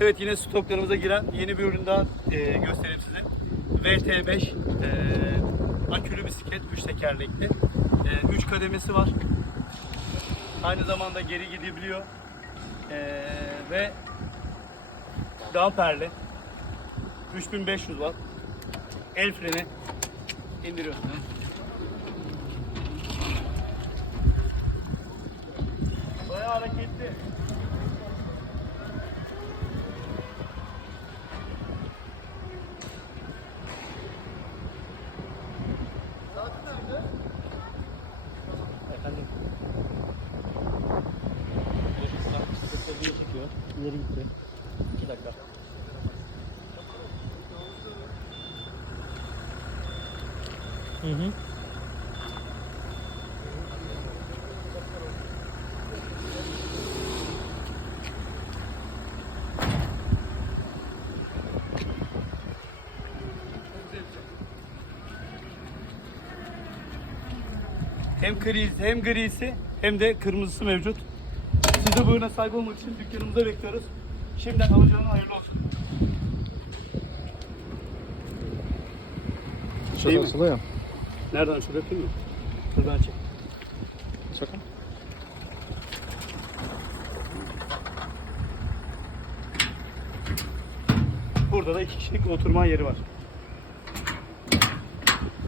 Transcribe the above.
Evet yine stoklarımıza giren yeni bir ürün daha e, göstereyim size. VT5 e, akülü bisiklet 3 tekerlekli. 3 kademesi var. Aynı zamanda geri gidebiliyor. E, ve damperli. 3500 watt. El freni indiriyorsunuz. Bayağı hareketli. İleri gitti. 2 dakika. Hı hı. Hem grisi hem grisi hem de kırmızısı mevcut. Siz de ürüne sahip olmak için dükkanımıza bekliyoruz. Şimdiden alacağına hayırlı olsun. Şey Şurada mi? ya. Nereden şurada yapayım mı? Şuradan çek. Sakın. Burada da iki kişilik oturma yeri var.